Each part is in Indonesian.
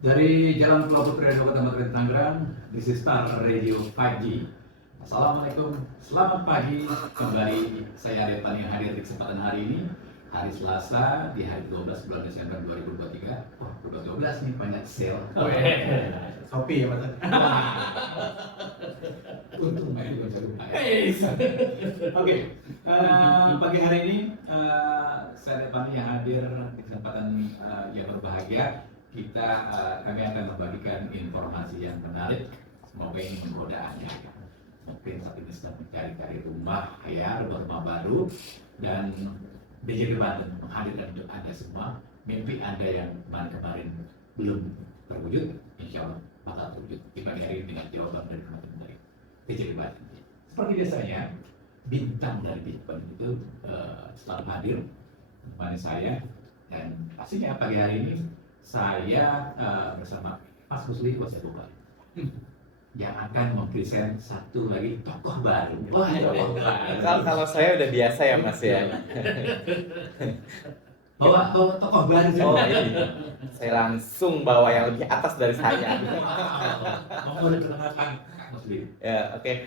Dari Jalan Pulau Putri Kota Madrid Tangerang, this is Star Radio 5G. Assalamualaikum, selamat pagi. Kembali saya Arifan yang hadir di kesempatan hari ini, hari Selasa di hari 12 bulan Desember 2023. Wah, udah 12 nih, banyak sale. Shopee ya Mas. Untung main gue jago. Oke, pagi hari ini saya Arifan yang hadir di kesempatan yang berbahagia. Kami akan membagikan informasi yang menarik, semoga ini menggoda Anda. Mungkin saat ini sedang mencari rumah ya, rumah baru, dan DJP Banten menghadirkan untuk Anda semua mimpi Anda yang kemarin belum terwujud, insya Allah bakal terwujud di pagi hari ini dengan jawaban dari teman-teman dari DJP Banten. Seperti biasanya, bintang dari DJP Banten itu selalu hadir menemani saya, dan pastinya pagi hari ini saya bersama Mas Musli Wasebuka yang akan mempresent satu lagi tokoh baru. Wah, tokoh baru. Kalau saya udah biasa ya Mas ya. Bawa tokoh baru. Oh iya. Saya langsung bawa yang lebih atas dari saya. Mau diperkenalkan Musli. Ya, oke.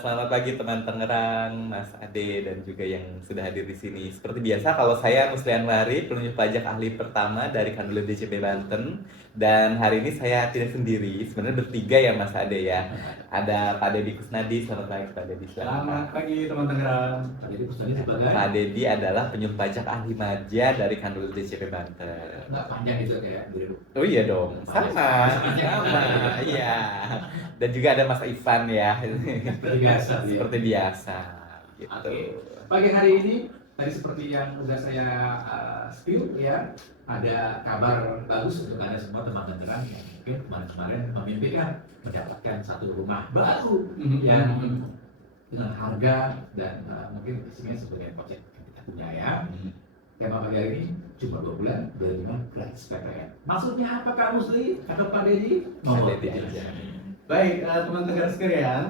Selamat pagi teman Tangerang, Mas Ade dan juga yang sudah hadir di sini. Seperti biasa, kalau saya Musli Anwari, penunjuk pajak ahli pertama dari Kanwil DJP Banten. Dan hari ini saya tidak sendiri, sebenarnya bertiga ya Mas Ade ya. Ada Pak Dedi Kusnadi, selamat pagi Pak Dedi. Selamat pagi teman Tangerang. Pak Dedi Kusnadi sebagai Pak Dedi adalah penunjuk pajak ahli maja dari Kanwil DJP Banten. nggak panjang itu kayak dulu. Oh iya dong, sama, iya. Dan juga ada Mas Ivan ya. Seperti biasa. Seperti biasa. Gitu. Oke. Pagi hari ini tadi seperti yang sudah saya spill ya, ada kabar bagus untuk Anda semua teman Tangerang yang mungkin kemarin memimpikan mendapatkan satu rumah baru yang dengan harga dan mungkin isinya sebagai project yang kita punya ya. Tema pagi hari ini cuma 2 bulan, 25 gratis PPN. Maksudnya apa Kak Musli? Kata Pak Dedi? Pak Dedi aja. Baik, teman Tangerang sekalian,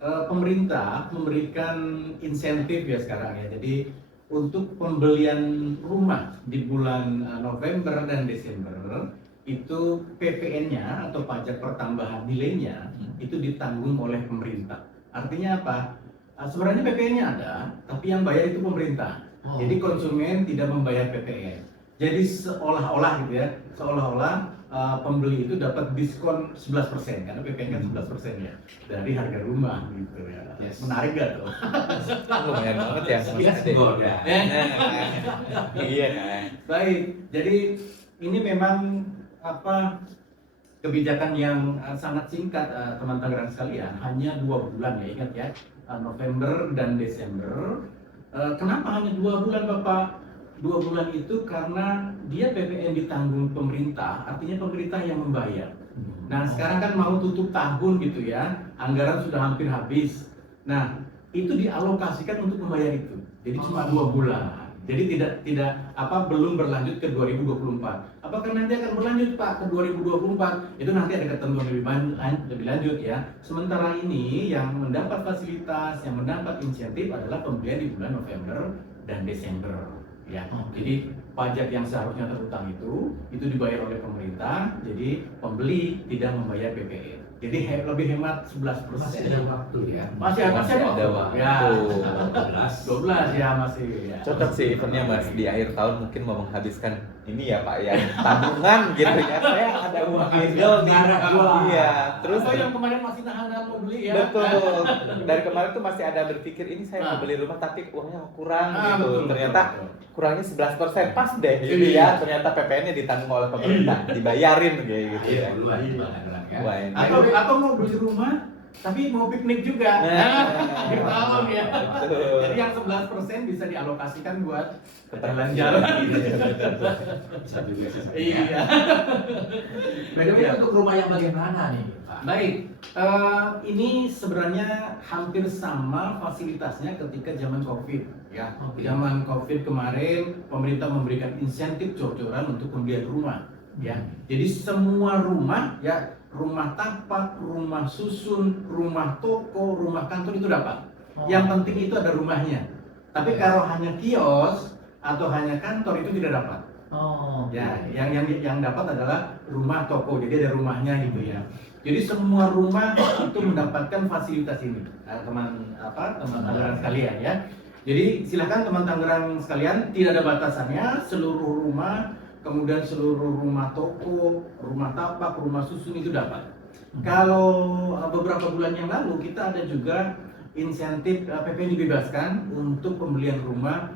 pemerintah memberikan insentif ya sekarang ya. Jadi untuk pembelian rumah di bulan November dan Desember itu PPN-nya atau pajak pertambahan nilainya itu ditanggung oleh pemerintah. Artinya apa? Sebenarnya PPN-nya ada, tapi yang bayar itu pemerintah. Jadi konsumen tidak membayar PPN. Jadi seolah-olah gitu ya, seolah-olah pembeli itu dapat diskon 11% karena PPN kan 11% ya dari harga rumah gitu ya. Yes. Menarik gak tuh? Lumayan banget ya Mas Sekilas Ade. goda. Iya kan. Baik, jadi ini memang kebijakan yang sangat singkat teman Tangerang sekalian, hanya 2 bulan ya, ingat ya, November dan Desember. Kenapa hanya 2 bulan Bapak? 2 bulan itu karena dia PPN ditanggung pemerintah, artinya pemerintah yang membayar. Nah sekarang kan mau tutup tahun gitu ya, anggaran sudah hampir habis. Nah itu dialokasikan untuk membayar itu, jadi cuma 2 bulan. Jadi belum berlanjut ke 2024. Apakah nanti akan berlanjut Pak ke 2024? Itu nanti ada ketentuan lebih lanjut ya. Sementara ini yang mendapat fasilitas, yang mendapat insentif adalah pembelian di bulan November dan Desember. Ya, jadi pajak yang seharusnya terutang itu dibayar oleh pemerintah, jadi pembeli tidak membayar PPN. Jadi lebih hemat 11%. Masih ada waktu ya. Masih ada waktu. Ya, 12 ya masih. Ya. Cocok sih eventnya Mas, di akhir tahun mungkin mau menghabiskan ini ya Pak ya, tabungan gitu ya. Saya ada uang tinggal nih. Iya, terus yang kemarin masih nahan mau beli ya. betul. Dari kemarin tuh masih ada berpikir ini saya mau beli rumah tapi uangnya kurang gitu. Betul, Ternyata betul. kurangnya 11%, pas deh gitu ya. Ternyata PPN-nya ditanggung oleh pemerintah, dibayarin kayak gitu Iya, ya. luar banget ya. Wah, ini. Atau mau beli rumah tapi mau piknik juga. Akhir tahun ya. Betul. Jadi yang 11% bisa dialokasikan buat Jalan-jalan. Bisa juga sih. Iya. Bagaimana untuk rumah yang bagaimana nih Pak? Baik, ini sebenarnya hampir sama fasilitasnya ketika zaman COVID ya. Oke. Zaman COVID kemarin pemerintah memberikan insentif jor-joran untuk pembelian rumah ya. Jadi semua rumah ya, rumah tapak, rumah susun, rumah toko, rumah kantor itu dapat. Yang penting itu ada rumahnya. Tapi kalau hanya kios atau hanya kantor itu tidak dapat. Oh. Ya, yang dapat adalah rumah toko, jadi ada rumahnya gitu ya. Jadi semua rumah itu mendapatkan fasilitas ini, teman Tangerang sekalian ya. Jadi silakan teman Tangerang sekalian, tidak ada batasannya, seluruh rumah, kemudian seluruh rumah toko, rumah tapak, rumah susun itu dapat. Kalau beberapa bulan yang lalu kita ada juga insentif PPN dibebaskan untuk pembelian rumah.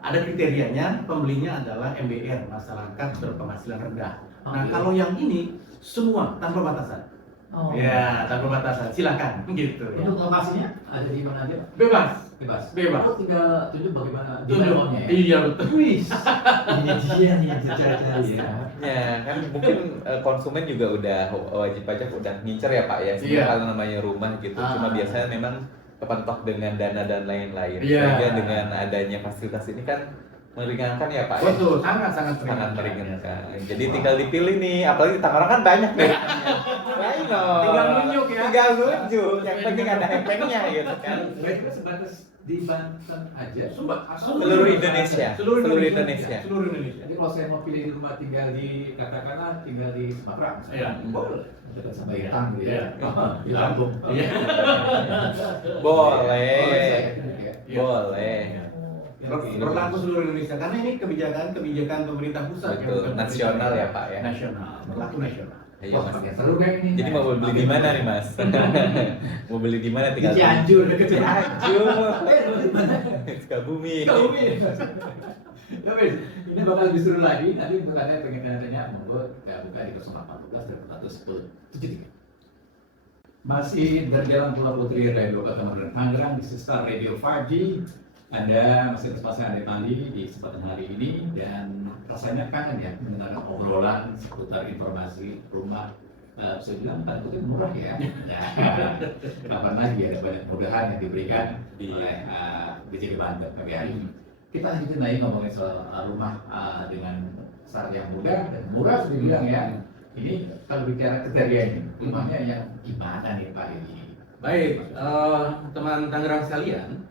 Ada kriterianya, pembelinya adalah MBR, masyarakat berpenghasilan rendah. Nah, kalau yang ini semua tanpa batasan. Oh. Ya, tanpa batasan. Silakan gitu ya. Untuk lokasinya ada di mana aja? Bebas. Bebas. Bebas. Aku tinggal tunjuk bagaimana di Tunjuk. levelnya ya. Iya, betul. Wih, ini dia nih yang dicari-cari ya. Ya kan mungkin konsumen juga udah wajib pajak udah ngincer ya Pak ya. Iya. Sebenarnya kalau namanya rumah gitu. Cuma Ah. biasanya memang kepentok dengan dana dan lain-lain. Iya. Sehingga dengan adanya fasilitas ini kan meringankan ya Pak. Ya? Betul, sangat Sangat meringankan. Jadi tinggal dipilih nih, apalagi di Tangerang kan banyak deh. Why not? Tinggal nunjuk ya. Tinggal nunjuk. Yang penting ada hempengnya gitu kan. Mereka sebatas di Banten aja. Seluruh Indonesia. Seluruh Indonesia. Indonesia. Seluruh Indonesia. Jadi kalau saya mau pilih di rumah tinggal di katakanlah tinggal di Sumatera, Iya. boleh. Dekat sama Irang gitu ya. Iya. Di Lampung. Iya. Boleh. Iya. Boleh. Berlaku seluruh Indonesia karena ini kebijakan pemerintah pusat Betul, bukan nasional pemerintah ya, Pak, ya? Nasional, berlaku nasional. Ayo Wah, Mas. makin seru kayak ini. Jadi mau beli di mana nih Mas? Mau beli di mana Di tinggal Cianjur, dekat Cianjur. di mana? Sukabumi. Sukabumi. Tapi ini bakal lebih seru lagi. Nanti untuk Anda yang pengen tanya, monggo kita buka di 0814 210 Masih berjalan Pulau Putri Radio Kota Tangerang Tangerang di Star Radio 5G. Anda masih bersama saya Ade Pandi di kesempatan hari ini dan rasanya kangen ya mendengarkan obrolan seputar informasi rumah. Saya bilang tanda kutip murah ya. Kapan lagi ada banyak kemudahan yang diberikan oleh BJB Banten KBRI. Kita lanjutin lagi ngomongin soal rumah dengan syarat yang mudah dan murah sudah bilang ya. Ini kalau bicara kriteria ini rumahnya yang gimana nih Pak ini? Baik, teman Tangerang sekalian,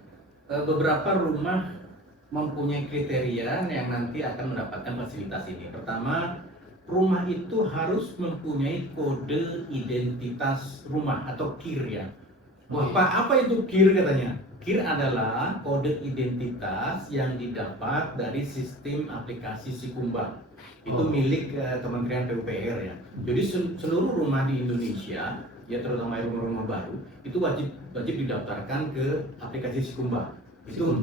beberapa rumah mempunyai kriteria yang nanti akan mendapatkan fasilitas ini. Pertama, rumah itu harus mempunyai kode identitas rumah atau KIR ya. Apa itu KIR katanya? KIR adalah kode identitas yang didapat dari sistem aplikasi Sikumba. Itu milik Kementerian PUPR ya. Jadi seluruh rumah di Indonesia, ya terutama rumah-rumah baru, itu wajib didaftarkan ke aplikasi Sikumba. Itu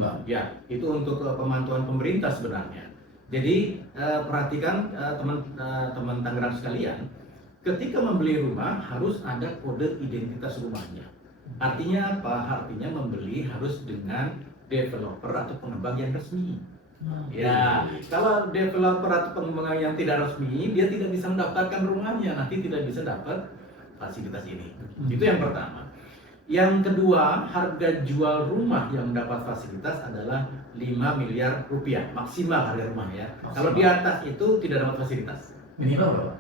itu untuk pemantauan pemerintah sebenarnya. Jadi perhatikan teman Tangerang sekalian, ketika membeli rumah harus ada kode identitas rumahnya. Artinya apa? Artinya membeli harus dengan developer atau pengembang yang resmi. Ya, kalau developer atau pengembang yang tidak resmi, dia tidak bisa mendaftarkan rumahnya, nanti tidak bisa dapat fasilitas ini. Itu yang pertama. Yang kedua, harga jual rumah yang mendapat fasilitas adalah 5 miliar rupiah maksimal harga rumah ya. Kalau di atas itu tidak dapat fasilitas. Minimal berapa?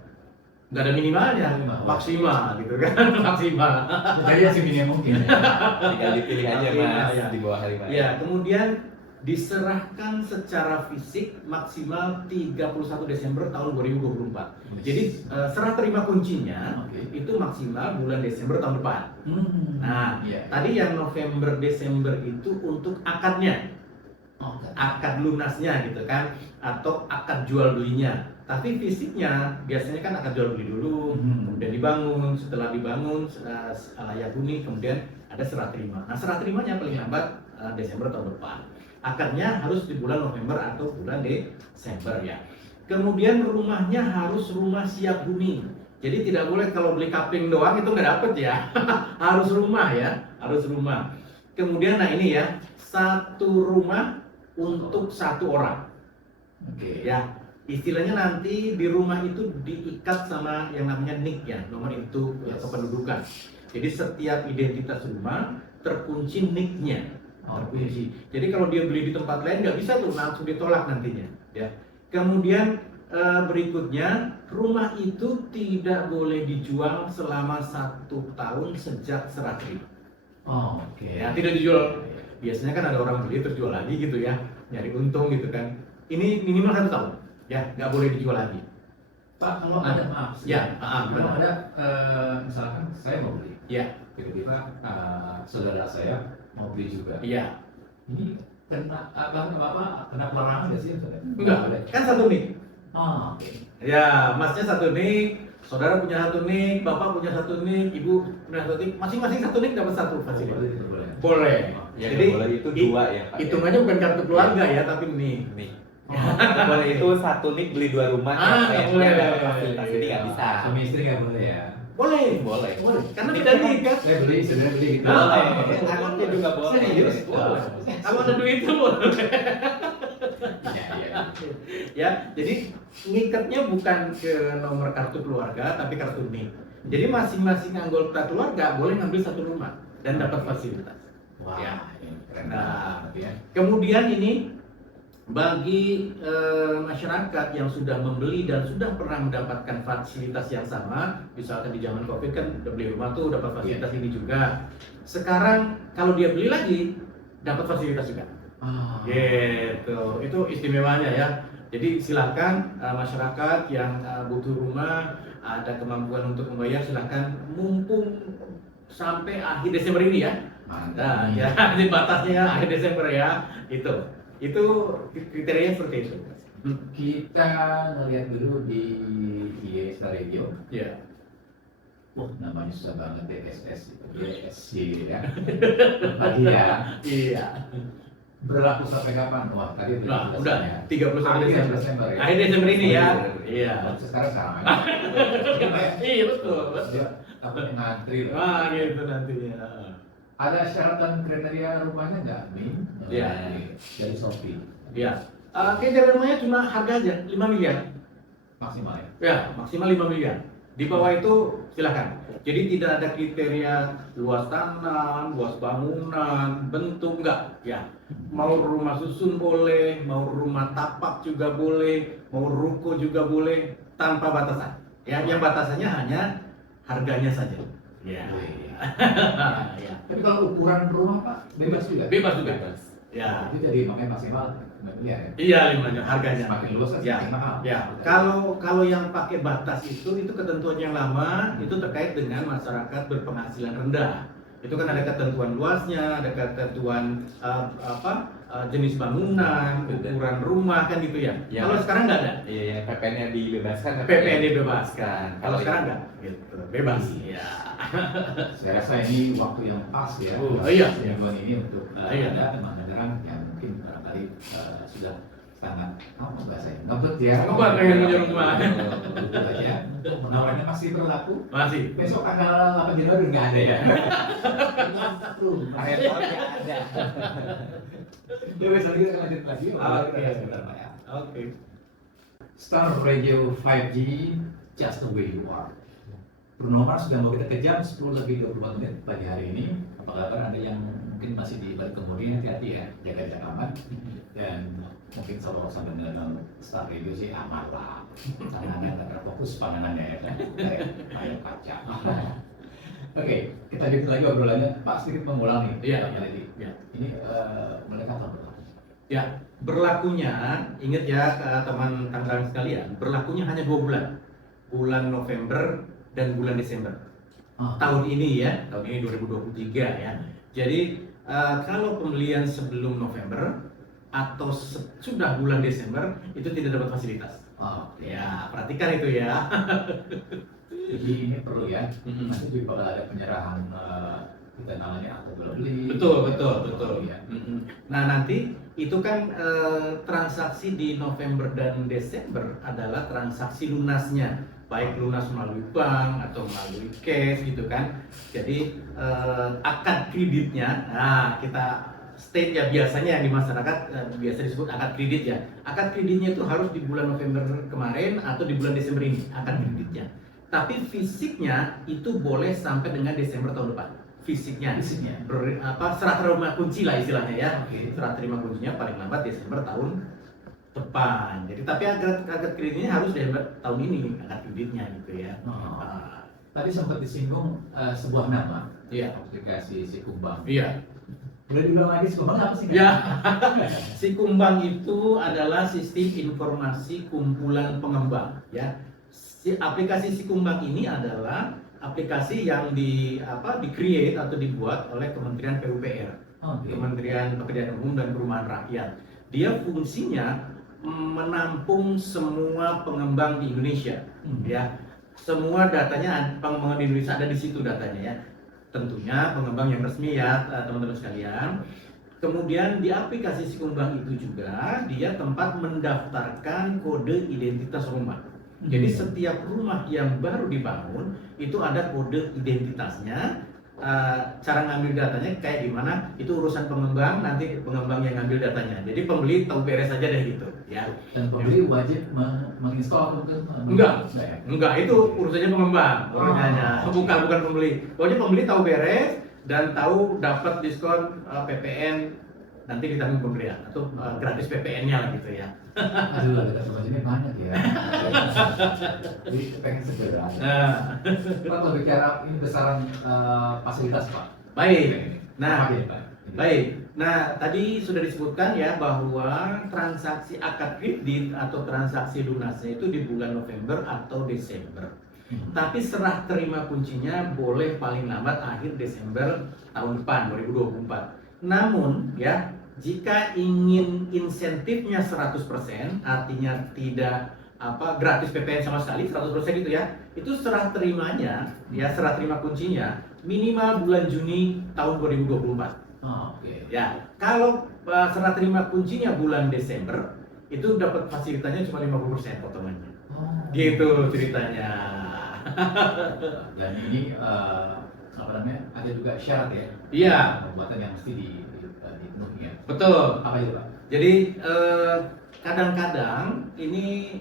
Nggak ada minimalnya, maksimal gitu kan, maksimal. Jadi yang seminim mungkin ya. Tinggal dipilih aja Maksimal, Mas ya. di bawah 5. Ya, kemudian diserahkan secara fisik maksimal 31 Desember tahun 2024. Jadi serah terima kuncinya itu maksimal bulan Desember tahun depan. Nah, tadi yang November Desember itu untuk akadnya, akad lunasnya gitu kan, atau akad jual belinya. Tapi fisiknya biasanya kan akad jual beli dulu, kemudian dibangun, setelah dibangun layak huni, kemudian ada serah terima. Nah, serah terimanya paling lambat Desember tahun depan. Akadnya harus di bulan November atau bulan Desember ya. Kemudian rumahnya harus rumah siap huni. Jadi tidak boleh kalau beli kapling doang itu nggak dapet ya. Harus rumah ya, harus rumah. Kemudian nah ini ya, satu rumah untuk satu orang. Ya, istilahnya nanti di rumah itu diikat sama yang namanya NIK ya, nomor itu kependudukan. Jadi setiap identitas rumah terkunci NIK-nya. Terkunci. Jadi kalau dia beli di tempat lain nggak bisa tuh langsung ditolak nantinya. Ya. Kemudian berikutnya rumah itu tidak boleh dijual selama 1 tahun sejak serah terima. Ya, tidak dijual. Biasanya kan ada orang beli terjual lagi gitu ya, nyari untung gitu kan. Ini minimal 1 tahun. ya nggak boleh dijual lagi. Pak, kalau ada maaf, Ya, kalau benar. ada misalkan saya mau beli, Ya, tiba-tiba saudara saya mau beli juga. iya. Ini kena kena pelarangan nggak sih? Enggak, kan satu nik. Oke. Ya, masnya satu nik, saudara punya satu nik, bapak punya satu nik, ibu punya satu nik, masing-masing satu nik dapat satu fasilitas. Berarti itu boleh. Boleh. Yang Jadi boleh itu dua ya Pak. hitungannya bukan kartu keluarga ya, tapi nik. Nih. Oh, Boleh itu satu nik beli 2 rumah. Nggak boleh. dapat fasilitas ini nggak bisa. Suami istri nggak boleh ya? Boleh. Boleh. Boleh. Karena Ini beda kan- nik kan. Saya beli, saudara beli gitu. Boleh. Oh, Anaknya juga boleh. Serius? Boleh. Oh. Kalau ada duit itu boleh. Iya, iya. Ya, jadi ngikatnya bukan ke nomor kartu keluarga tapi kartu nik. Jadi masing-masing anggota keluarga boleh ngambil satu rumah dan dapat fasilitas. Wah, Ya. ini keren Nah. banget ya. Kemudian ini bagi masyarakat yang sudah membeli dan sudah pernah mendapatkan fasilitas yang sama, misalkan di zaman Covid kan udah beli rumah tuh dapat fasilitas ini juga. Sekarang kalau dia beli lagi dapat fasilitas juga. Gitu, itu istimewanya ya. Jadi silakan masyarakat yang butuh rumah, ada kemampuan untuk membayar, silakan mumpung sampai akhir Desember ini ya. Nah, Mantap. ya di batasnya akhir Desember ya. Itu kriterianya seperti itu. Kita ngeliat dulu di Star Radio. Ya. Wah, namanya susah banget DSS itu. DSC ya. Bahagia. Iya. Berlaku sampai kapan? Wah, tadi Nah, udah udah ya. 31 Akhir Desember. Desember ya. Akhir Desember ini ya. Iya. Sekarang sama. Iya betul. Dia apa ngantri loh. Wah, gitu nantinya. Ada syarat dan kriteria rumahnya nggak, Min? Iya. Dari Shopee Iya. Kriteria rumahnya cuma harga aja 5 miliar. maksimal ya. Ya, maksimal 5 miliar. Di bawah itu silakan. Jadi tidak ada kriteria luas tanah, luas bangunan, bentuk enggak. Ya, mau rumah susun boleh, mau rumah tapak juga boleh, mau ruko juga boleh, tanpa batasan. Ya, yang batasannya hanya harganya saja. Ya. Ya. Tapi kalau ukuran rumah Pak bebas juga. Bebas juga. Bebas. Ya. Itu jadi makanya maksimal 5 miliar ya. Iya, 5 miliar harganya. Semakin luas kan Ya, semakin mahal. ya. Kalau yang pakai batas itu ketentuan yang lama itu terkait dengan masyarakat berpenghasilan rendah. Itu kan ada ketentuan luasnya, ada ketentuan jenis bangunan, ukuran rumah kan gitu ya. Ya. Kalau sekarang nggak ada. Iya, yang PPN-nya dibebaskan. PPN dibebaskan. Kalau Kalau sekarang nggak, gitu. Bebas. Ya. Saya rasa ini waktu yang pas ya. Oh, iya. Mingguan ini untuk Iya. Anda teman Tangerang yang mungkin barangkali sudah sangat apa bahasanya ngebet ya. Ngebet pengen punya rumah. Betul aja. Penawarannya masih berlaku. Masih. Besok tanggal 8 Januari nggak ada ya. Mantap tuh. Repotnya ada. Ya besok kita akan lanjut lagi. Oke. Sebentar Pak ya. Oke. Star Radio 5G, just the way you are. Bruno Mars sudah mau kita kejam 10 lebih 24 menit pagi hari ini. Apa kabar Anda yang mungkin masih di balik kemudi, hati-hati ya, jaga jarak aman. Dan mungkin kalau sampai menonton Star Radio sih aman lah. Tangannya nggak terfokus pandangannya ya kan, kayak layar kaca. Oke, kita lanjut lagi obrolannya. Pak sedikit mengulang nih. Iya, Pak Yadi. iya. Ini mereka kapan berlaku? Ya, berlakunya, ingat ya teman Tangerang sekalian, berlakunya hanya 2 bulan. Bulan November dan bulan Desember. Tahun ini ya, tahun ini 2023 ya. Jadi kalau pembelian sebelum November atau sudah bulan Desember itu tidak dapat fasilitas. Oh, Ya, perhatikan itu ya. Jadi ini perlu ya. Mm-mm. Nanti juga bakal ada penyerahan kita namanya akte jual beli. Betul. Ya. Mm-mm. Nah, nanti itu kan transaksi di November dan Desember adalah transaksi lunasnya, baik lunas melalui bank atau melalui cash gitu kan. Jadi akad kreditnya, nah kita state ya biasanya di masyarakat biasa disebut akad kredit ya. Akad kreditnya itu harus di bulan November kemarin atau di bulan Desember ini akad kreditnya. Tapi fisiknya itu boleh sampai dengan Desember tahun depan. Fisiknya, serah terima kunci lah istilahnya ya. Oke. Serah terima kuncinya paling lambat Desember tahun depan. Jadi tapi akad kreditnya harus Desember tahun ini akad kreditnya gitu ya. Oh. Ah, Tadi sempat disinggung sebuah nama, Iya. aplikasi Sikumbang. Iya. Boleh diulang lagi Sikumbang apa sih? Ya, Sikumbang itu adalah sistem informasi kumpulan pengembang. Ya, aplikasi Sikumbang ini adalah aplikasi yang di create atau dibuat oleh Kementerian PUPR, Kementerian Pekerjaan Umum dan Perumahan Rakyat. Dia fungsinya menampung semua pengembang di Indonesia. Ya, semua datanya pengembang di Indonesia ada di situ datanya ya. Tentunya pengembang yang resmi ya teman-teman sekalian. Kemudian di aplikasi Sikumbang itu juga dia tempat mendaftarkan kode identitas rumah. Jadi setiap rumah yang baru dibangun itu ada kode identitasnya. Cara ngambil datanya kayak gimana itu urusan pengembang, nanti pengembang yang ngambil datanya. Jadi pembeli tahu beres aja deh gitu ya. Dan pembeli wajib menginstall atau Enggak, itu urusannya pengembang, urusannya bukan pembeli. Pokoknya pembeli tahu beres dan tahu dapat diskon PPN nanti ditanggung pembelian atau gratis PPN-nya lah gitu ya. Aduh, kita ini banyak ya. Jadi pengen segera. Pak, kalau bicara ini besaran fasilitas Pak. Baik. Nah, Apa ya, Pak? baik. Nah, tadi sudah disebutkan ya bahwa transaksi akad kredit atau transaksi lunasnya itu di bulan November atau Desember. Tapi serah terima kuncinya boleh paling lambat akhir Desember tahun depan 2024. Namun ya, jika ingin insentifnya 100%, artinya tidak gratis PPN sama sekali 100% gitu ya. Itu serah terimanya ya, serah terima kuncinya minimal bulan Juni tahun 2024. Oke. Ya, kalau serah terima kuncinya bulan Desember itu dapat fasilitasnya cuma 50% potongannya. Gitu ceritanya. Dan ini apa namanya? Ada juga syarat ya? Iya. Pembuatan yang mesti dipenuhi ya. Betul. Apa itu Pak? Jadi kadang-kadang ini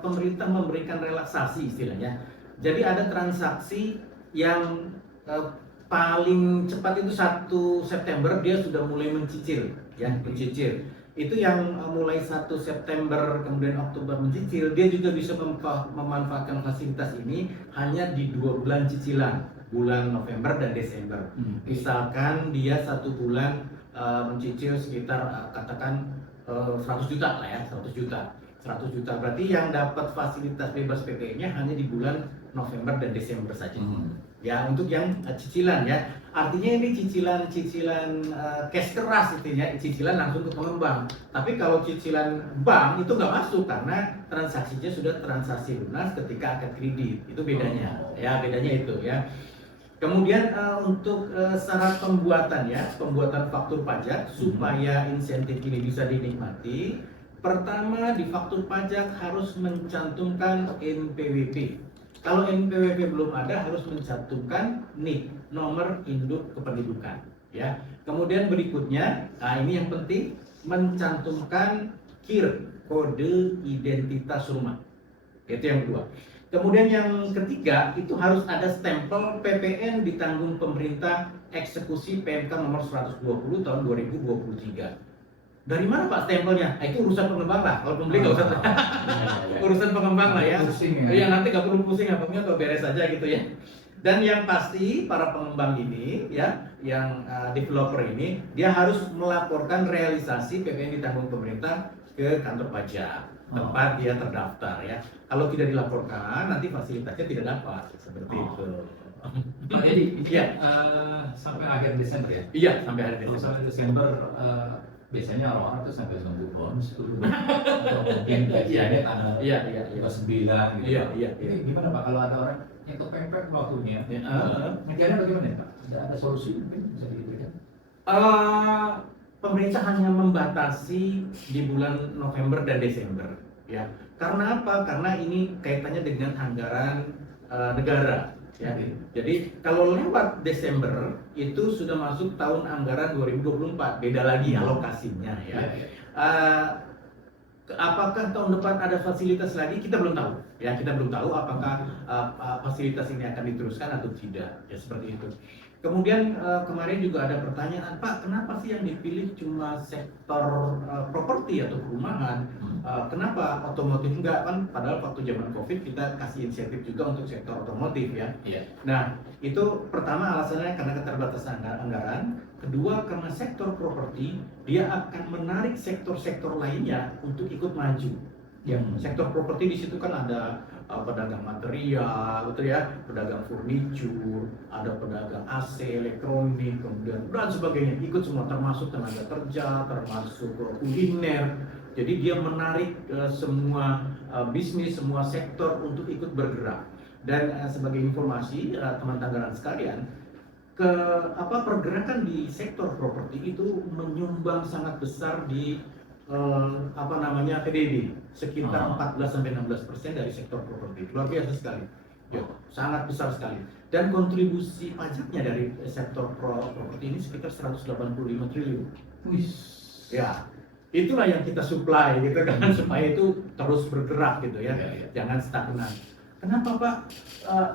pemerintah memberikan relaksasi istilahnya. Jadi ada transaksi yang paling cepat itu 1 September dia sudah mulai mencicil ya, mencicil. Itu yang mulai 1 September kemudian Oktober mencicil, dia juga bisa memanfaatkan fasilitas ini hanya di 2 bulan cicilan, bulan November dan Desember. Misalkan dia 1 bulan mencicil sekitar katakan 100 juta lah ya, 100 juta. 100 juta berarti yang dapat fasilitas bebas PPN-nya hanya di bulan November dan Desember saja. Ya, untuk yang cicilan ya. Artinya ini cicilan cash keras itu ya, cicilan langsung ke pengembang. Tapi kalau cicilan bank itu nggak masuk karena transaksinya sudah transaksi lunas ketika akad kredit. Itu bedanya. Ya, bedanya itu ya. Kemudian untuk syarat pembuatan ya, pembuatan faktur pajak supaya insentif ini bisa dinikmati. Pertama, di faktur pajak harus mencantumkan NPWP. Kalau NPWP belum ada, harus mencantumkan NIK, nomor induk kependudukan. Ya. Kemudian berikutnya, ini yang penting, mencantumkan KIR, kode identitas rumah. Itu yang kedua. Kemudian yang ketiga, itu harus ada stempel PPN ditanggung pemerintah eksekusi PMK nomor 120 tahun 2023. Dari mana Pak stempelnya? Itu urusan pengembang lah. Kalau pembeli nggak usah. Urusan pengembang lah ya. Pusing ya. Iya, nanti nggak perlu pusing apanya, atau beres aja gitu ya. Dan yang pasti para pengembang ini ya, yang developer ini, dia harus melaporkan realisasi PPN ditanggung pemerintah ke kantor pajak tempat dia terdaftar ya. Kalau tidak dilaporkan, nanti fasilitasnya tidak dapat seperti itu. Pak Edi, Iya. Sampai akhir Desember ya? Iya, sampai hari Kalau Desember. sampai Desember biasanya orang-orang tuh sampai nunggu bonus dulu atau mungkin gajiannya tanggal Iya. 29 gitu. Iya. Ini gimana Pak kalau ada orang yang kepepet waktunya? Ya. Ngerjainnya bagaimana Pak? Ada solusi mungkin bisa diberikan? Pemerintah hanya membatasi di bulan November dan Desember ya. Karena apa? Karena ini kaitannya dengan anggaran negara ya. Jadi kalau lewat Desember itu sudah masuk tahun anggaran 2024, beda lagi alokasinya ya. Apakah tahun depan ada fasilitas lagi? Kita belum tahu ya. Kita belum tahu apakah fasilitas ini akan diteruskan atau tidak, ya seperti itu. Kemudian kemarin juga ada pertanyaan, Pak, kenapa sih yang dipilih cuma sektor properti atau perumahan? Kenapa otomotif enggak? Kan padahal waktu zaman COVID kita kasih insentif juga untuk sektor otomotif ya. Iya. Nah, itu pertama alasannya karena keterbatasan anggaran, kedua karena sektor properti dia akan menarik sektor-sektor lainnya untuk ikut maju. Ya, sektor properti di situ kan ada pedagang material, betul ya, pedagang furniture, ada pedagang AC, elektronik, kemudian dan sebagainya, ikut semua termasuk tenaga kerja, termasuk kuliner. Jadi dia menarik semua bisnis, semua sektor untuk ikut bergerak. Dan sebagai informasi teman Tangerang sekalian, pergerakan di sektor properti itu menyumbang sangat besar di PDB sekitar 14-16% dari sektor properti, luar biasa sekali, ya, sangat besar sekali. Dan kontribusi pajaknya dari sektor properti ini sekitar 185 triliun. Ya, itulah yang kita supply gitu kan, supaya itu terus bergerak gitu ya, jangan stagnan. Kenapa Pak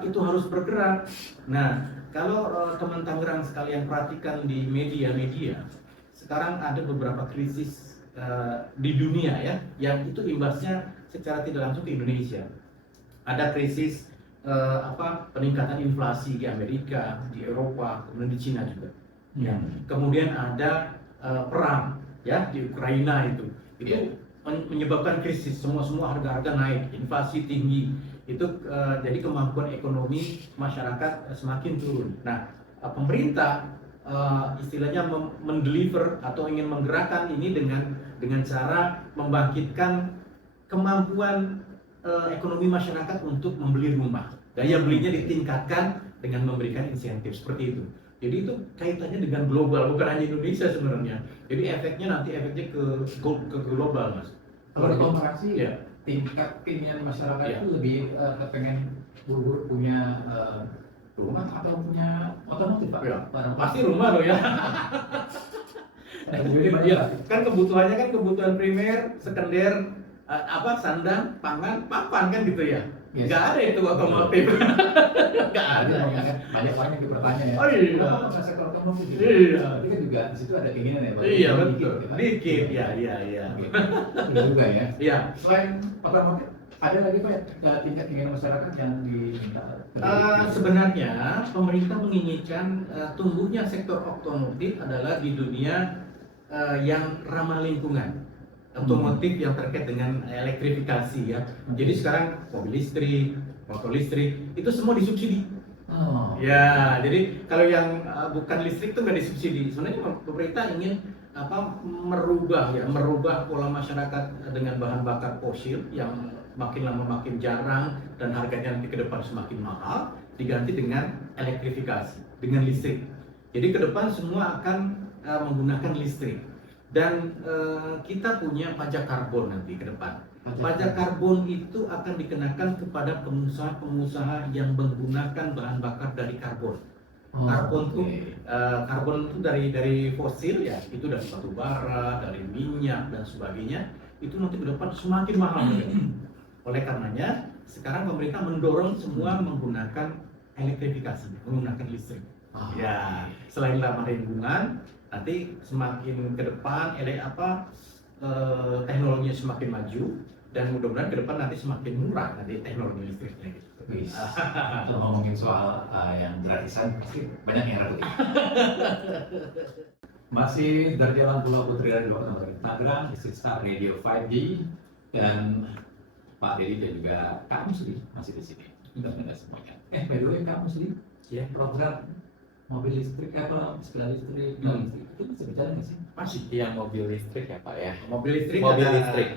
itu harus bergerak? Nah, kalau teman Tangerang sekalian perhatikan di media-media, sekarang ada beberapa krisis di dunia ya, yang itu imbasnya secara tidak langsung ke Indonesia. Ada krisis peningkatan inflasi di Amerika, di Eropa, kemudian di Cina juga. Ya. Kemudian ada perang ya di Ukraina itu menyebabkan krisis, semua harga-harga naik, inflasi tinggi. Itu jadi kemampuan ekonomi masyarakat semakin turun. Nah, pemerintah istilahnya mendeliver atau ingin menggerakkan ini dengan cara membangkitkan kemampuan ekonomi masyarakat untuk membeli rumah. Daya belinya ditingkatkan dengan memberikan insentif seperti itu. Jadi itu kaitannya dengan global, bukan hanya Indonesia sebenarnya. Jadi efeknya ke global, Mas. Kalau dikomparasi, ya, tingkat keinginan masyarakat ya, itu lebih pengen buru-buru punya rumah atau punya otomotif, Pak? Ya, Barang pasti rumah loh ya. Iya, Kan kebutuhannya kan kebutuhan primer, sekunder, sandang, pangan, papan kan gitu ya. Yes. Nggak ada itu otomotif. Nggak ada. Banyak orang yang bertanya ya. Oh iya. Kenapa nggak sektor otomotif gitu? Iya. Tapi kan juga di situ ada keinginan ya, Pak. Iya betul. Pak. Dikit ya. Itu juga ya. Iya. Selain otomotif, ada lagi Pak tingkat keinginan masyarakat yang diminta? Sebenarnya pemerintah menginginkan tumbuhnya sektor otomotif adalah di dunia yang ramah lingkungan. Otomotif yang terkait dengan elektrifikasi ya. Jadi sekarang mobil listrik, motor listrik itu semua disubsidi. Oh. Ya, jadi kalau yang bukan listrik itu nggak disubsidi. Sebenarnya pemerintah ingin merubah pola masyarakat dengan bahan bakar fosil yang makin lama makin jarang dan harganya nanti ke depan semakin mahal, diganti dengan elektrifikasi, dengan listrik. Jadi ke depan semua akan menggunakan listrik. Dan kita punya pajak karbon nanti ke depan. Pajak karbon itu akan dikenakan kepada pengusaha-pengusaha yang menggunakan bahan bakar dari karbon. Karbon itu dari fosil ya, itu dari batu bara, dari minyak dan sebagainya. Itu nanti ke depan semakin mahal. Oleh karenanya, sekarang pemerintah mendorong semua menggunakan elektrifikasi, menggunakan listrik. Ya, selain ramah lingkungan, nanti semakin ke depan teknologinya semakin maju dan mudah-mudahan ke depan nanti semakin murah nanti teknologi listriknya gitu. Kalau ngomongin soal yang gratisan pasti banyak yang ragu. Masih dari Jalan Pulau Putri Radio Tangerang, Star Radio 5G dan Pak Dedi dan juga Kak Musli masih di sini. Mudah-mudahan semuanya. By the way, Kak Musli, program mobil listrik sepeda listrik, itu bisa berjalan nggak sih? Masih. Yang mobil listrik ya Pak ya. Mobil listrik. Mobil listrik.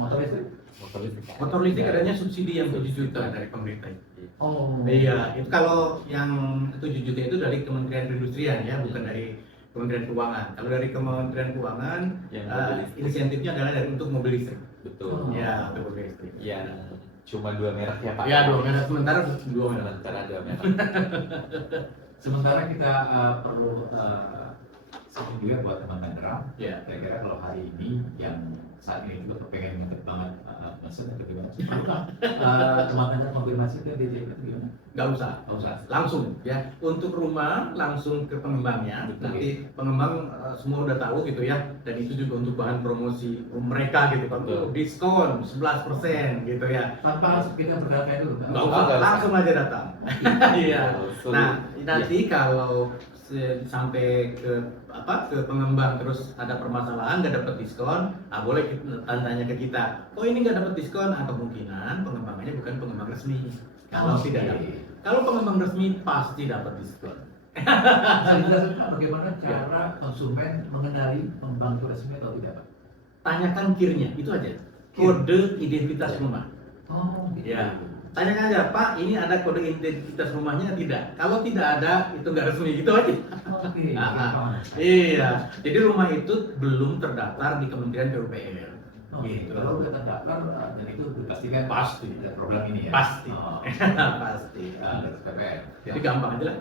Motor listrik. Motor listrik. Motor listrik adanya subsidi yang 7 juta dari pemerintah. Oh. Iya, itu kalau yang 7 juta itu dari Kementerian Perindustrian ya, bukan dari Kementerian Keuangan. Kalau dari Kementerian Keuangan, insentifnya adalah untuk mobil listrik. Betul. Ya, untuk mobil listrik. Yang cuma 2 merek ya Pak. Ya, 2 merek sementara 2 merek. Sementara 2 merek. Sementara kita perlu sebut juga buat teman Tangerang. Ya. Kira-kira kalau hari ini yang saat ini juga kepengen ngetep banget maksudnya bagaimana? Teman-teman konfirmasi ke DJP itu gimana? Nggak usah. Langsung ya, untuk rumah langsung ke pengembangnya. Betul, Nanti pengembang semua udah tahu gitu ya, dan itu juga untuk bahan promosi mereka gitu kan. Betul. Diskon 11% gitu ya. Tanpa harus kita berdata dulu. Nggak Nggak usah, usah. langsung aja datang. Iya. Betul. Nah, nanti kalau sampai ke pengembang terus ada permasalahan nggak dapat diskon, boleh tanya ke kita. Oh ini nggak dapat diskon, kemungkinan pengembangannya bukan pengembang resmi. Kalau tidak dapat, kalau pengembang resmi pasti dapat diskon. Saya jelaskan bagaimana cara konsumen mengenali pengembang itu resmi atau tidak, Pak? Tanyakan kirnya, itu aja. Kode identitas rumah. Oh, gitu. Ya. Tanyakan aja, Pak, ini ada kode identitas rumahnya tidak? Kalau tidak ada, itu nggak resmi, gitu aja. Oke. Iya, jadi rumah itu belum terdaftar di Kementerian PUPR. Oh, gitu. Kalau udah terdaftar dan itu dipastikan Pasti. ada program ini ya. Pasti. Oh, Pasti. dari PPR. Jadi gampang aja lah.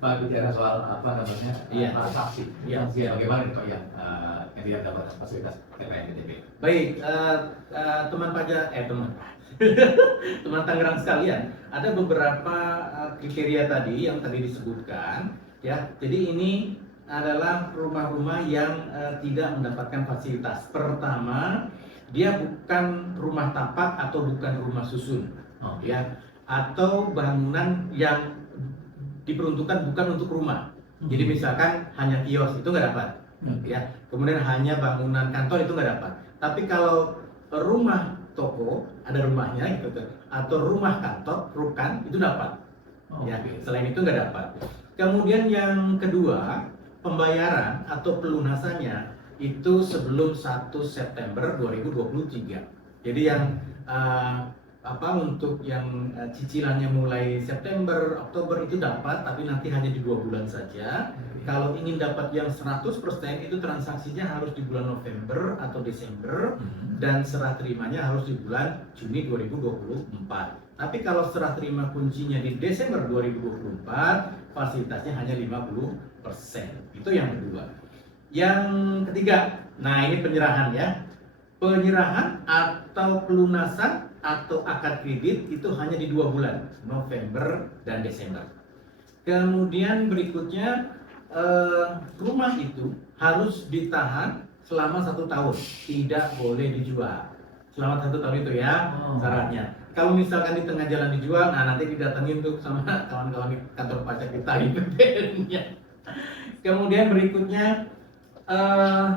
Pak bicara soal apa namanya? Iya. Transaksi. Iya. Bagaimana itu yang tidak dapat fasilitas PPN DJP? Baik, teman pajak, teman Tangerang sekalian, ada beberapa kriteria tadi yang tadi disebutkan, ya. Jadi ini adalah rumah-rumah yang tidak mendapatkan fasilitas. Pertama, dia bukan rumah tapak atau bukan rumah susun, ya, atau bangunan yang diperuntukkan bukan untuk rumah. Jadi misalkan hanya kios itu nggak dapat, ya. Kemudian hanya bangunan kantor itu nggak dapat. Tapi kalau rumah toko ada rumahnya gitu, atau rumah kantor rukan itu dapat. Ya, selain itu nggak dapat. Kemudian yang kedua, pembayaran atau pelunasannya itu sebelum 1 September 2023. Jadi yang untuk yang cicilannya mulai September, Oktober itu dapat, tapi nanti hanya di 2 bulan saja. Kalau ingin dapat yang 100% itu transaksinya harus di bulan November atau Desember, dan serah terimanya harus di bulan Juni 2024. Tapi kalau serah terima kuncinya di Desember 2024, fasilitasnya hanya 50%. Itu yang kedua. Yang ketiga, nah ini penyerahan ya. Penyerahan atau pelunasan atau akad kredit itu hanya di 2 bulan, November dan Desember. Kemudian berikutnya, rumah itu harus ditahan selama 1 tahun, tidak boleh dijual. Selama 1 tahun itu ya syaratnya. Kalau misalkan di tengah jalan dijual, nah nanti didatengin tuh sama kawan-kawan di kantor pajak kita di PPN-nya. Kemudian berikutnya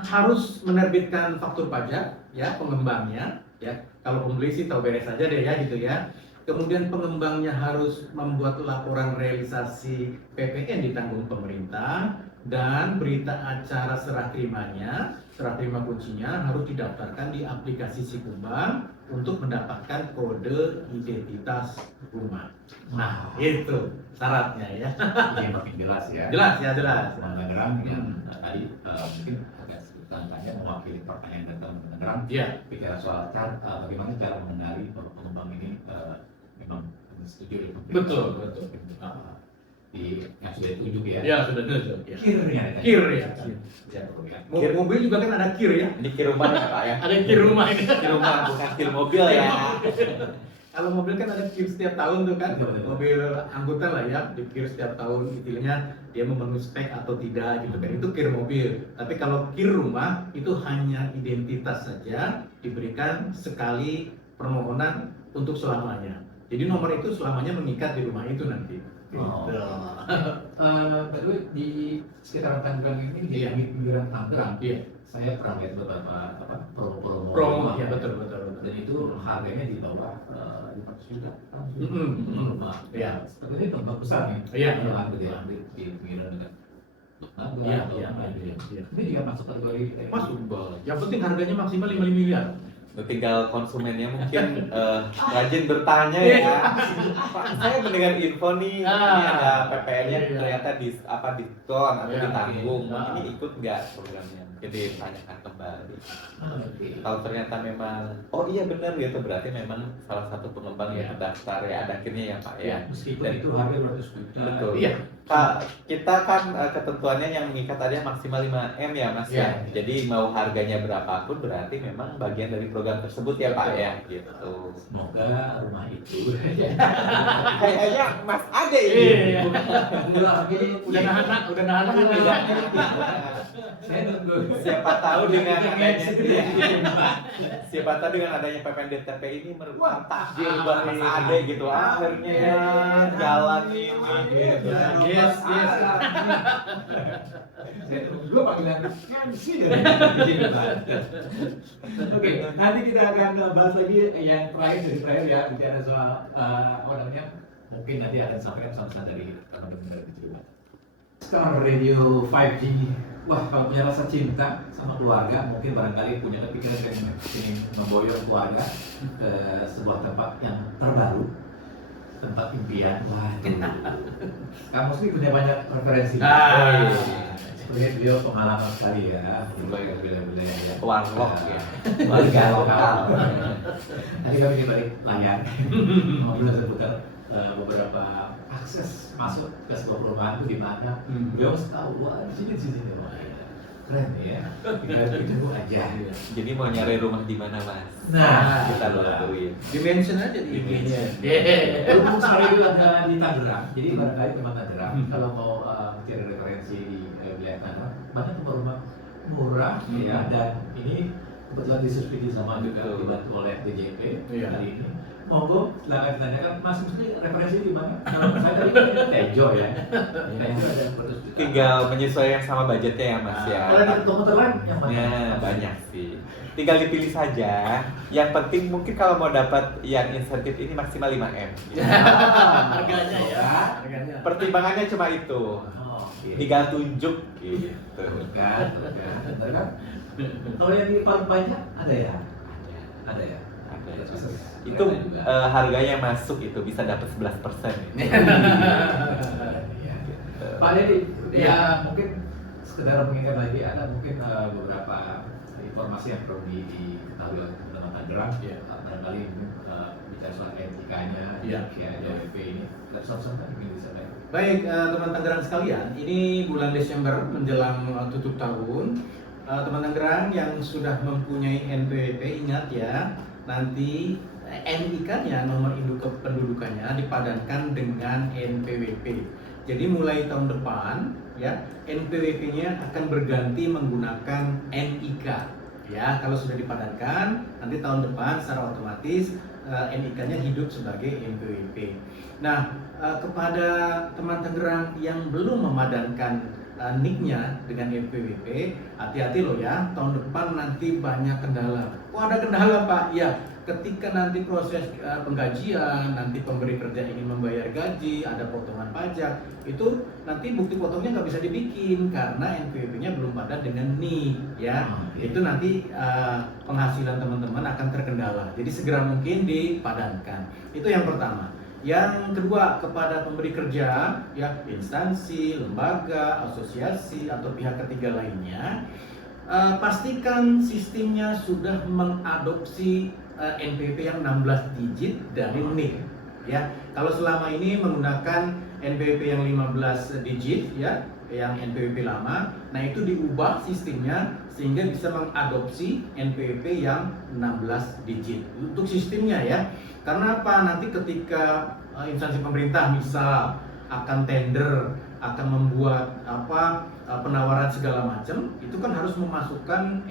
harus menerbitkan faktur pajak ya pengembangnya ya. Kalau pembeli sih tahu beres saja deh ya gitu ya. Kemudian pengembangnya harus membuat laporan realisasi PPN ditanggung pemerintah, dan berita acara serah terimanya, serah terima kuncinya harus didaftarkan di aplikasi Sikumbang untuk mendapatkan kode identitas rumah. Nah, itu syaratnya ya. Ini makin jelas ya. Jelas ya, jelas. Teman Tangerang yang tadi mungkin agak sedikit banyak mewakili pertanyaan dari teman Tangerang. Iya. Bicara soal bagaimana cara mengenali bahwa pengembang ini memang setuju dengan Betul, betul. di yang sudah ditunjuk ya. Ya, sudah tunjuk. Ya. Kirnya. Kir ya. Ya, betul ya. Mobil juga kan ada kir ya. Ini kir rumah ya Pak ya? Ada kir rumah ini. Kir rumah bukan kir mobil ya. Kalau mobil kan ada kir setiap tahun tuh kan. Betul. Mobil angkutan lah ya, di kir setiap tahun istilahnya dia memenuhi spek atau tidak gitu kan. Itu kir mobil. Tapi kalau kir rumah itu hanya identitas saja, diberikan sekali permohonan untuk selamanya. Jadi nomor itu selamanya mengikat di rumah itu nanti. Oh. Gitu. Kedua di sekitaran Tangerang ini di Iya. pinggiran Tangerang, Iya. saya pernah lihat beberapa promo-promo. Promo ya, betul. Dan itu harganya di bawah 500 juta. Rumah. Iya. Sepertinya tempat besar nih. Iya. Di pinggiran dekat. Iya. Ini juga masuk kategori. Masuk. Yang penting harganya maksimal 5 miliar. Tinggal konsumennya mungkin rajin bertanya ya. Pak, saya mendengar info nih, ini ada PPN-nya ternyata diskon atau ditanggung. Ini ikut nggak programnya? Jadi tanyakan kembali. Kalau ternyata memang, oh iya benar gitu, berarti memang salah satu pengembang yang terdaftar ya, ada akhirnya ya Pak ya. Meskipun itu harga 200 juta. Betul. Iya. Pak, kita kan ketentuannya yang mengikat tadi maksimal 5M ya Mas ya. Jadi mau harganya berapapun berarti memang bagian dari program tersebut ya Pak ya gitu. Semoga rumah itu Kayaknya Mas Ade ini. Udah nahan saya nunggu. Siapa tahu dengan adanya PPN DTP ini merupakan takdir buat Mas Ade gitu. Akhirnya ya jalan ini gitu. Yes. Saya tunggu panggilan MC dari Oke, nanti kita akan bahas lagi yang terakhir ya, bicara soal apa namanya, mungkin nanti akan sampaikan pesan-pesan dari teman-teman dari Cirebon. Sekarang radio 5G, wah kalau punya rasa cinta sama keluarga, mungkin barangkali punya kepikiran ingin memboyong keluarga ke sebuah tempat yang terbaru, tempat impian. Wah, kamu sih punya banyak referensi. Sebenarnya beliau pengalaman sekali ya, berbagai wilayah-wilayah ya. Warlock ya, warga lokal. Nanti kami di balik layar ngobrol seputar beberapa akses masuk ke sebuah perumahan itu di mana. Beliau tahu, wah di sini, wah keren ya. Kita tunggu aja. Jadi mau nyari rumah di mana Mas? Nah, Kita bantuin. Dimension aja di Dimension. Untuk sekali itu ada di Tangerang. Jadi barangkali teman Tangerang kalau mau mencari referensi di wilayah Tangerang, banyak rumah murah ya, dan ini kebetulan disubsidi sama juga dibantu oleh DJP hari ini. Monggo silakan ditanyakan, Mas mesti referensi di mana? Kalau saya tadi Tejo ya. Tejo ada 200 juta. Tinggal menyesuaikan sama budgetnya ya Mas ya. Kalau ada komuter lain yang mana? Ya, banyak sih. Tinggal dipilih saja. Yang penting mungkin kalau mau dapat yang insentif ini maksimal 5M. Harganya ya. Pertimbangannya cuma itu. Tinggal tunjuk gitu. Kan. Kalau yang di paling banyak ada ya? Ada ya. Itu harganya masuk itu bisa dapat 11%. Pak Dedi, ya mungkin sekedar mengingat lagi ada mungkin beberapa informasi yang perlu diketahui oleh teman-teman Tangerang. Barangkali bicara soal etikanya, JWP ini, dan soal-soal yang disampaikan. Baik, teman Tangerang sekalian, ini bulan Desember menjelang tutup tahun. Teman Tangerang yang sudah mempunyai NPWP, ingat ya, nanti NIK-nya, nomor induk kependudukannya dipadankan dengan NPWP. Jadi mulai tahun depan ya, NPWP-nya akan berganti menggunakan NIK. Ya, kalau sudah dipadankan, nanti tahun depan secara otomatis NIK-nya hidup sebagai NPWP. Nah, kepada teman Tangerang yang belum memadankan NIK-nya dengan NPWP, hati-hati loh ya, tahun depan nanti banyak kendala. Kok ada kendala Pak? Ya, ketika nanti proses penggajian, nanti pemberi kerja ingin membayar gaji, ada potongan pajak, itu nanti bukti potongnya nggak bisa dibikin karena NPWP-nya belum padat dengan NIK ya. Itu nanti penghasilan teman-teman akan terkendala. Jadi segera mungkin dipadankan. Itu yang pertama. Yang kedua, kepada pemberi kerja, ya instansi, lembaga, asosiasi atau pihak ketiga lainnya, pastikan sistemnya sudah mengadopsi NPWP yang 16 digit dari NIK. Ya, kalau selama ini menggunakan NPWP yang 15 digit, ya, yang NPWP lama, nah itu diubah sistemnya sehingga bisa mengadopsi NPWP yang 16 digit untuk sistemnya ya. Karena apa? Nanti ketika instansi pemerintah misal akan tender, akan membuat penawaran segala macam, itu kan harus memasukkan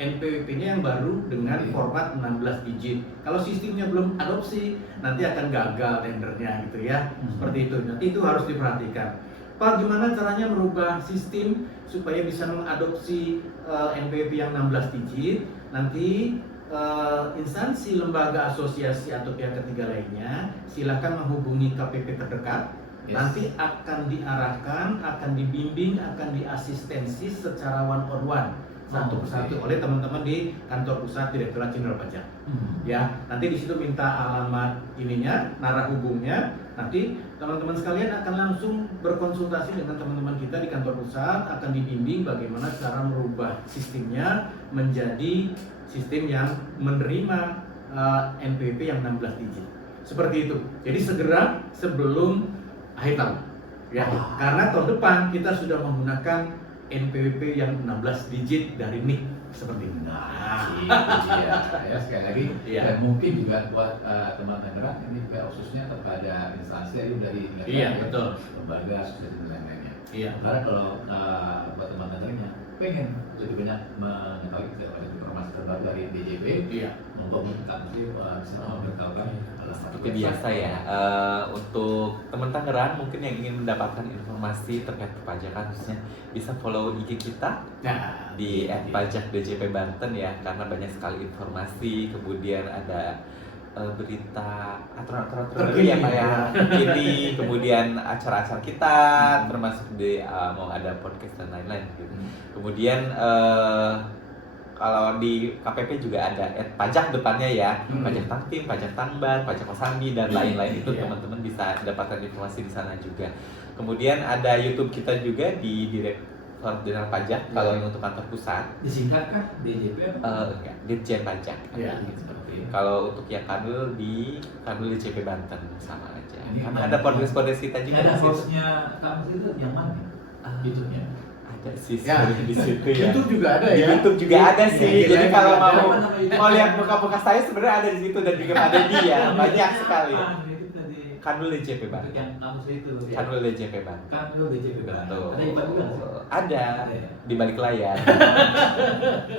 NPWP-nya yang baru dengan format 16 digit. Kalau sistemnya belum adopsi, nanti akan gagal tendernya gitu ya. Seperti itu. Nanti itu harus diperhatikan. Pak, gimana caranya merubah sistem supaya bisa mengadopsi NPWP yang 16 digit? Nanti instansi, lembaga, asosiasi atau pihak ketiga lainnya silakan menghubungi KPP terdekat. Nanti akan diarahkan, akan dibimbing, akan diasistensi secara one on one satu persatu oleh teman-teman di kantor pusat Direktorat Jenderal Pajak. Ya, nanti di situ minta alamat ininya, narah hubungnya. Nanti teman-teman sekalian akan langsung berkonsultasi dengan teman-teman kita di kantor pusat, akan dibimbing bagaimana cara merubah sistemnya menjadi sistem yang menerima NPWP yang 16 digit. Seperti itu. Jadi segera sebelum akhir tahun. Ya, karena tahun depan kita sudah menggunakan NPWP yang 16 digit dari NIK seperti ini. Nah, itu dia. Ya, sekali lagi, Iya. dan mungkin juga buat teman Tangerang ini juga khususnya kepada instansi dari negara, Iya, ya, betul. lembaga, asosiasi dan lain-lainnya. Iya. Karena kalau buat teman Tangerang yang pengen lebih banyak mengetahui informasi terbaru dari DJP, Iya. monggo kami bisa memberitahukan Seperti biasa ya, untuk teman Tangerang mungkin yang ingin mendapatkan informasi terkait perpajakan khususnya bisa follow IG kita Nah, di @pajak_djp Banten ya, karena banyak sekali informasi, kemudian ada berita aturan-aturan terbaru Terkini. ya Pak ya, ini kemudian acara-acara kita termasuk di mau ada podcast dan lain-lain gitu. Kemudian kalau di KPP juga ada pajak depannya ya, pajak tangtim, pajak tangbar, pajak kosambi dan lain-lain itu Iya. teman-teman bisa dapatkan informasi di sana juga. Kemudian ada YouTube kita juga di Direktorat Jenderal Pajak kalau yang untuk kantor pusat. disingkatkan DJP. Enggak, Ditjen Pajak. Iya. Seperti itu. Kalau untuk yang Kanwil di Kanwil DJP Banten sama aja. Ini Karena yang- ada podcast kita juga. Ada di situ. hostnya kamu itu yang mana? YouTube-nya. Ada sih Ya. di situ ya. YouTube juga ada Di ya. YouTube juga ada sih. Iya, Jadi iya, kalau iya, mau apa namanya? mau lihat muka-muka saya sebenarnya ada di situ dan juga Pak Dedi ya. Banyak sekali. Itu tadi. Kanwil DJP Untuk Banten. yang kamu itu. Kanwil DJP Banten. Kan lu DJP Banten. Betul. Ada Ipan juga nggak sih? Ada Ada ya? di balik layar.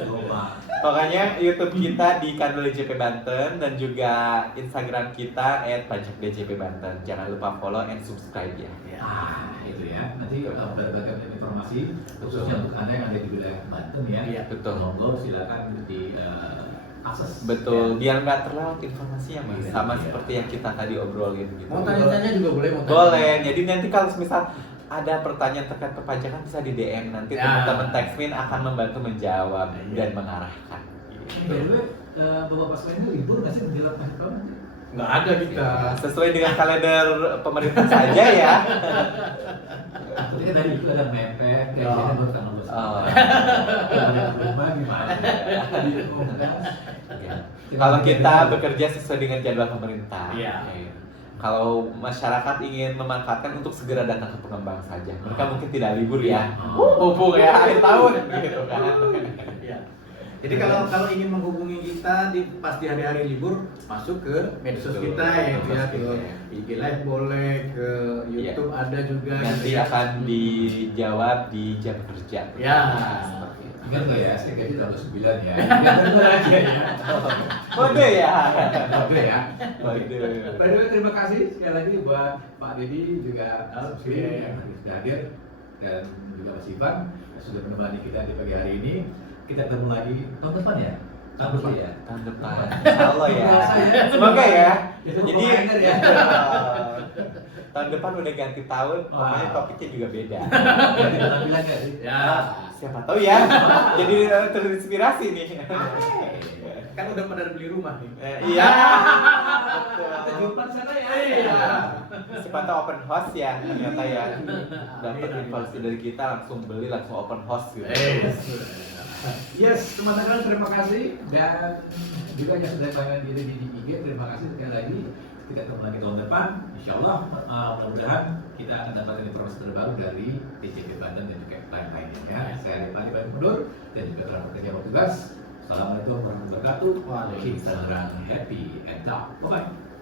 Coba. Pokoknya YouTube kita di Kanwil DJP Banten dan juga Instagram kita @pajakdjp Banten. Jangan lupa follow and subscribe ya. Ah, itu ya. Nanti berbagai informasi khususnya untuk Anda yang ada di wilayah Banten ya. Iya, betul. Monggo silakan di akses. Betul, Ya. biar nggak terlewat informasinya mas. Iya, Sama iya. seperti yang kita tadi obrolin gitu. Mau tanya-tanya juga boleh, mau tanya. Boleh. Jadi nanti kalau misal ada pertanyaan terkait perpajakan bisa di DM, nanti Ya. teman-teman Taxmin akan membantu menjawab Iya. dan mengarahkan. By the way, Bapak Sekalian ini libur nggak sih menjelang akhir tahun nanti? Nggak ada kita. Sesuai dengan kalender pemerintah saja ya. Ketika dari itu ada mepet, Ya. biasanya baru tanggal 29. Oh. Rumah gimana? Diumumkan. Kalau kita bekerja sesuai dengan jadwal pemerintah. Iya. Kalau masyarakat ingin memanfaatkan untuk segera datang ke pengembang saja, mereka mungkin tidak libur ya. Oh. Mumpung ya akhir tahun gitu kan. Iya. Jadi kalau ingin menghubungi kita pas di hari-hari libur, masuk ke medsos Betul. kita ya, Medsos ya, ke kita, ya. IG Live boleh, ke YouTube ada juga. Nanti gitu ya. akan dijawab di jam kerja. Ya. Seperti itu. Ingat nggak ya, saya gaji tanggal 9 ya. Biar bener aja ya. Kode ya. Oke ya. Kode. By the way, terima kasih sekali lagi buat Pak Dedi juga Oke. yang sudah hadir dan juga Mas Ivan yang sudah menemani kita di pagi hari ini. Kita ketemu lagi tahun depan ya. Tahun depan ya. Tahun depan. Insya Allah ya. Berasa ya. Semoga ya. Itu Jadi reminder ya. tahun depan udah ganti tahun, pokoknya Wow. topiknya juga beda. Jadi penampilan nggak sih? Ya. Siapa tahu ya. Jadi terinspirasi nih. Kan udah pada beli rumah nih. Iya. Kita jumpa di sana ya. Iya. Siapa tahu open house ya ternyata ya. Dapat Iya. informasi dari kita langsung beli langsung open house gitu. Yes, teman-teman terima kasih dan juga yang sudah kalian diri di IG terima kasih sekali lagi. Kita ketemu lagi tahun depan, insya Allah mudah-mudahan kita akan dapatkan informasi terbaru dari DJP Banten dan juga lain-lainnya. Ya. Saya Rifani Baik Mundur dan juga telah bekerja bertugas. Assalamualaikum warahmatullahi wabarakatuh. Waalaikumsalam. Kita happy and now. Bye bye.